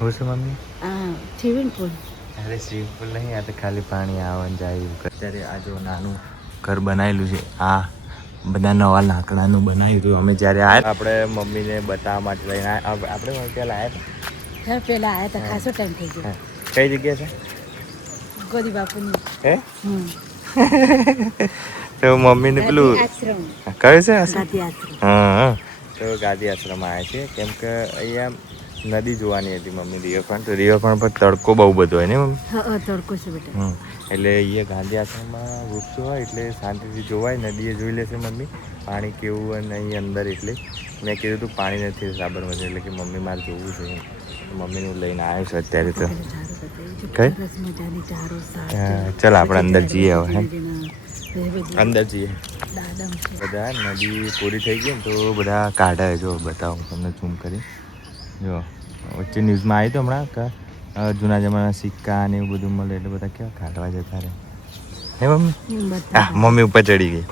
હું છે mummy? Swimming pool. અરે સ્વિમિંગ પુલ નહીં, આ તો ખાલી પાણી આવવાનું જાય. અત્યારે આ જો નાનું ઘર બનાવેલું છે. આ બધા નવા લાકડાનું બનાવ્યું હતું. અમે જ્યારે આવ્યા આપણે મમ્મીને બતાવવા માટે લઈને આપણે પહેલાં આવ્યા હા, પેલા આવ્યા હતા. ખાસો ટાઈમ થઈ ગયો. કઈ જગ્યા છે? ગોદી બાપુની. હે? તો મમ્મીને પેલું આશ્રમ કયું છે? ગાદી આશ્રમ. હા, તો ગાદી આશ્રમ આવ્યા છે કેમ કે અહીંયા નદી જોવાની હતી મમ્મી રિવરફ્રન્ટ. તો રિવરફ્રન્ટ પર તડકો બહુ બધો હોય ને મમ્મી? હા, તડકો છે બેટા. એટલે અહીંયા ગાંધી આશ્રમમાં વૃક્ષો હોય એટલે શાંતિથી જોવાય. નદીએ જોઈ લેશે મમ્મી પાણી કેવું હોય ને અહીં અંદર. એટલે મેં કીધું તું પાણી નથી સાબરમતી, એટલે કે મમ્મી મારે જોવું છે. મમ્મીને હું લઈને આવ્યો છું અત્યારે. તો કઈ ચાલ આપણે અંદર જઈએ હવે. અંદર જઈએ. બધા નદી પૂરી થઈ ગઈ ને તો બધા કાઢે. જો બતાવું તમને ઝૂમ કરી. જો વચ્ચે ન્યૂઝમાં આવી તો હમણાં કે જૂના જમાના સિક્કા ને એવું બધું મળે એટલે બધા કેવા કાઢવા જતા રહે. હે મમ્મી? મમ્મી ઉપર ચડી ગઈ.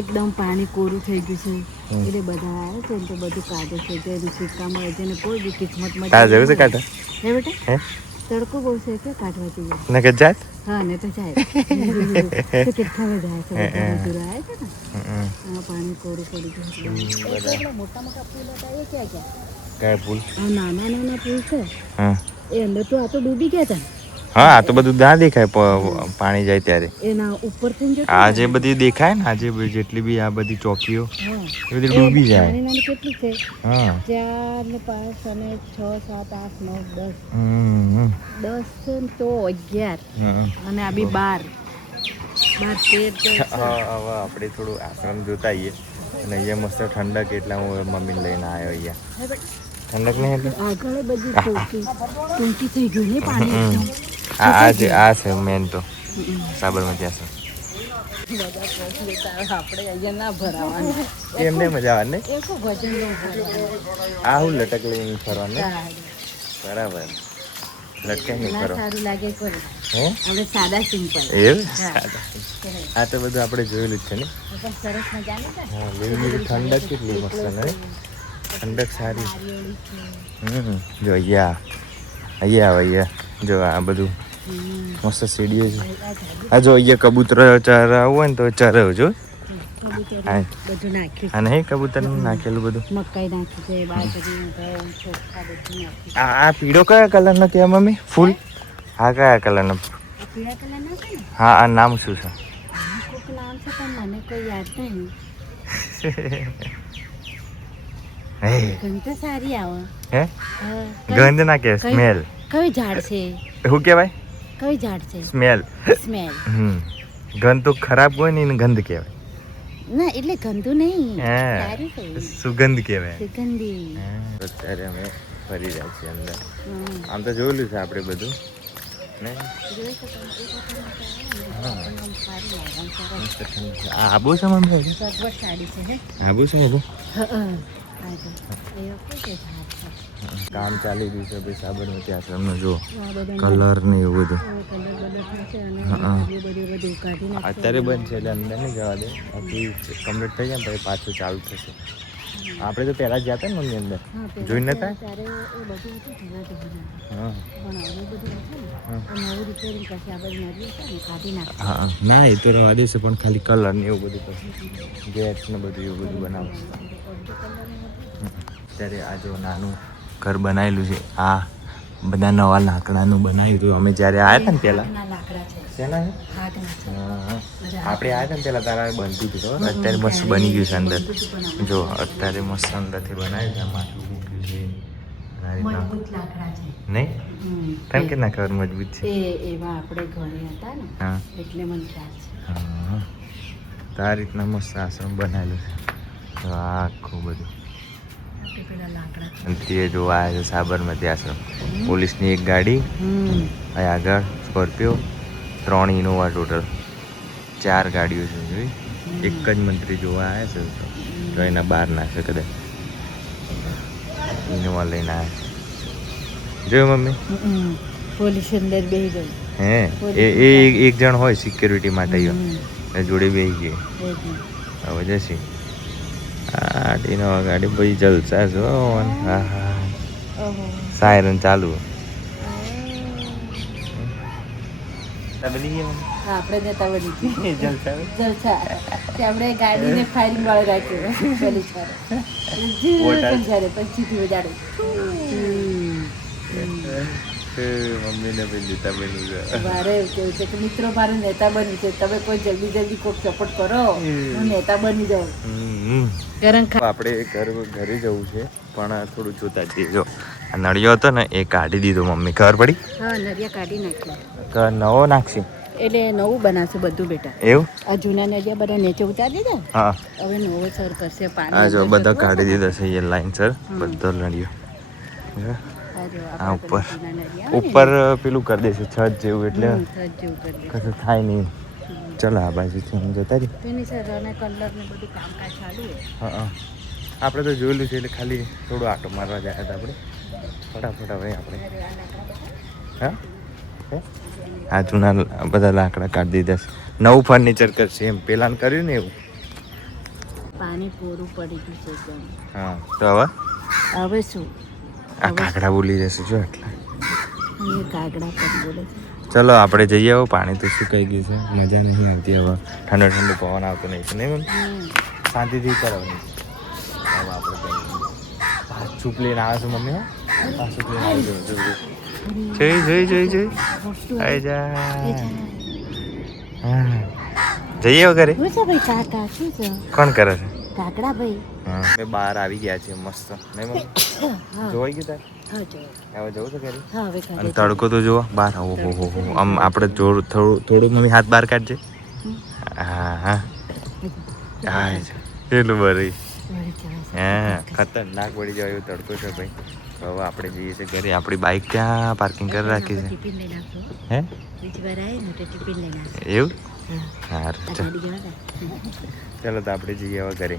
એકદમ પાણી કોરું થઈ ગયું છે એટલે બધા આવે છે તો બધું કાઢે છે. જે સિક્કા મળે છે ને કોઈ બી કિસ્મતમાં જવું છે કાઢા? હે બેટા? તડકો બહુ છે કે કાઢવા જઈએ. ને કે જાય? હા, ને તો જાય. તો કેટલા બધા છે મજૂર આવે છે ને. પાણી કોરું પડી ગયું. મોટા મોટા પુલ હતા એ ક્યાં ગયા? કયા પુલ? નાના નાના પુલ છે એ અંદર તો આ તો ડૂબી ગયા હતા. હા, આ તો બધું ના દેખાય પાણી જાય ત્યારે. એના ઉપર થી આ જે બધી દેખાય ને, આજે જેટલી બી આ બધી ચોકીઓ એ બધી ડૂબી જાય. નાની નાની કેટલી છે? હા, 4 ને 5 અને 6 7 8 9 10 છે તો 11 અને આ બી 12 13. હવે આપણે થોડું આશ્રમ જોતા આવીએ. અને અહીંયા મસ્ત ઠંડક એટલે હું મમ્મીને લઈને આવ્યો. અહીંયા ઠંડક નહીં એટલે આગળ બધી ટૂંકી થઈ ગઈ ને પાણી. આ છે મેન તો સાબરમતી આશ્રમ. આપણે અહીંયા ના ભરાવાનું. એમને મજા આવે ને? એક ભજન આ હું લટક લઈને ફરવાનું. બરાબર, લટકે નહીં ફરવા. સારું લાગે કરે. હે આપણે સાદા સિમ્પલ. એવું સાદા. આ તો બધું આપણે જોયેલું જ છે ને. સરસ મજા આવે. હા, લીલી ઠંડક કેટલી મસ્ત ને. ઠંડક સારી. જો અહીંયા જો આ બધું મસ્ત સીડીઓ છે. આ જો અહીંયા કબૂતર ચરાવવું હોય ને તો ચરાવ જો. બધું નાખ્યું. આ નહીં કબૂતર નાખેલું બધું. મકાઈ નાખી છે, બાજરી, ઘઉં, ચોખા બધું નાખ્યું. આ પીળો કયા કલરનો કહેવાય મમ્મી? ફૂલ? હા, કયા કલરનો? પીળા કલરનો છે ને. હા, આ નામ શું છે? કોઈક નામ છે પણ મને કોઈ યાદ નહીં. ગંધ તો સારી આવે. હે? ગંધ ના કે સ્મેલ. કયું ઝાડ છે? શું કહેવાય? કયું ઝાડ છે? સ્મેલ. ગંધ તો ખરાબ હોય ને એને ગંધ કહેવાય. ના, એટલે ગંદુ નહીં. સારું છે. સુગંધ કહેવાય. સુગંધી. અત્યારે અમે ફરી રહ્યા છીએ અંદર. આમ તો જોયેલું છે આપણે બધું ને. આબુ છે મમ્મી? આબુ છે આબુ. કામ ચાલી રહ્યું છે ભાઈ સાબરમતી આશ્રમનું. જો કલર ને એવું બધું. અત્યારે બંધ છે એટલે અંદર નહીં જવા દે. બાકી કમ્પ્લીટ થઈ જાય પછી પાછું ચાલુ થશે. આપણે તો પહેલાં જ ગયા હતા ને મમ્મી અંદર જોઈ નતા. હા, ના એ તો રવા દેશે પણ ખાલી કલર ને એવું બધું પછી ગેટ ને બધું એવું બધું બનાવશે. અત્યારે આ જો નાનું ઘર બનાવેલું છે. આ બધા નવા લાકડાનું બનાવ્યું હતું. અમે જ્યારે આવ્યા હતા ને પહેલાં. શેના છે? આપણે આવ્યા હતા ને પહેલાં તારા બનતું હતું. અત્યારે મસ્ત બની ગયું છે અંદર. જો અત્યારે મસ્ત અંદરથી બનાવ્યું છે. માથું મૂક્યું છે નહીં? કેમ કે ના ખબર મજબૂત છે. એવા આપણે ઘરે હતા ને. હા, એટલે મને ખ્યાલ છે. હા, તો આ રીતના મસ્ત આશ્રમ બનાવેલું છે. આખું બધું તે જોવા આવ્યા છે સાબરમતી આશ્રમ. પોલીસની એક ગાડી, આગળ સ્કોર્પિયો, 3 ઇનોવા, ટોટલ 4 ગાડીઓ છે. જોઈ એક જ મંત્રી જોવા આવ્યા છે. તો એના બહાર નાખે કદાચ ઇનોવા લઈને આવ્યા છે. જોયું મમ્મી? પોલીસ અંદર બેસી ગયું. હે એ એક જણ હોય સિક્યોરિટી માટે જોડે બેસી ગઈ. હવે જશે આ ઇનોવા ગાડી ભાઈ જલસા છો. હા હા, સાયરન ચાલુ. બની ગયા હા આપણે નેતા બની ગઈ જલસા. જલસા કે આપણે ગાડીને ફાયરિંગ વાળો રાખ્યો પોલીસ વાળો જ્યારે પછીથી વધારે મમ્મીને બી નેતા બની ગયા. મારે એવું કેવું છે કે મિત્રો મારે નેતા બની છે, તમે કોઈ જલ્દી જલ્દી કોઈક સપોર્ટ કરો, હું નેતા બની જાઉં. ગરમ આપણે ઘરે જવું છે પણ થોડું જોતા જઈએ. જો આ નળિયો હતો ને એ કાઢી દીધો મમ્મી, ખબર પડી? હા નરિયા કાઢી નાખ્યો કે નવો નાખશું એટલે નવું બનાવશે બધું બેટા. એવું? આ જૂના નરિયા બધા નીચે ઉતારી દીધા, હા. હવે નવો સર કરશે પાણી. આ જો અંદર બધા જતું કાઢી હશે ને. દીધા છે એ લાઈન સર બધો નળિયો. આ જો આ આપણા ઉપર જૂના નરિયા આવે ને, ઉપર પેલું કરી દેશે છત જેવું એટલે સજ જેવું કરી દે. કશું થાય નહીં. ચલો આ બાજુથી આમ જતા રહી. તેની સર અને કલર ને બધું કામકાજ ચાલુ છે. હા આપણે તો જોયેલું છે એટલે ખાલી થોડો આટો મારવા ગયા હતા આપણે. ફટાફટ હવે આપણે હા આ જૂના બધા લાકડા કાઢી દીધા છે, નવું ફર્નિચર કરશે એમ. પેલાને કર્યું ને એવું. પાણી પૂરું પડી ગયું છે એકદમ. હા તો હવે હવે શું? આ કાકડા બોલી જશે જો એટલા. એ કાગડા પર બોલે છે. ચલો આપણે જઈએ. હવે પાણી તો સુકાઈ ગયું છે, મજા નહીં આવતી. હવે ઠંડો ઠંડો પવન આવતો નહીં છે નહીં મમ્મી? શાંતિથી કરવાની. હવે આપણે પાછું પ્લેન આવે છે મમ્મી. હા પાછું પ્લેન આવી જવું જોઈ આવી જા. હા જઈએ ઘરે. શું છે ભાઈ કાકા? શું છે? કોણ કરે છે? કાકડા ભાઈ. હા અમે બહાર આવી ગયા છીએ મસ્ત નહીં મમ્મી? હા જોવાઈ ગયું તારે? હા જો. હવે જવું છે ઘરે? હા હવે અને ઘરે તડકો તો જુઓ બહાર. ઓહો આમ આપણે થોડું મમ્મી હાથ બહાર કાઢજે. હા હા હા એટલું બરી. હા ખતરનાક પડી જાય એવો તડકો છે ભાઈ. હવે આપણે જઈએ છીએ ઘરે. આપણી બાઇક ક્યાં પાર્કિંગ કરી રાખી છે? ટિફિન લઈને આવશો? હે બીજી વાર આવે ને તો ટિફિન લઈને આવશો. એવું? હા સારું આ ચાલો ગાડી જવા દે. ચાલો તો આપણે જઈએ હવે ઘરે.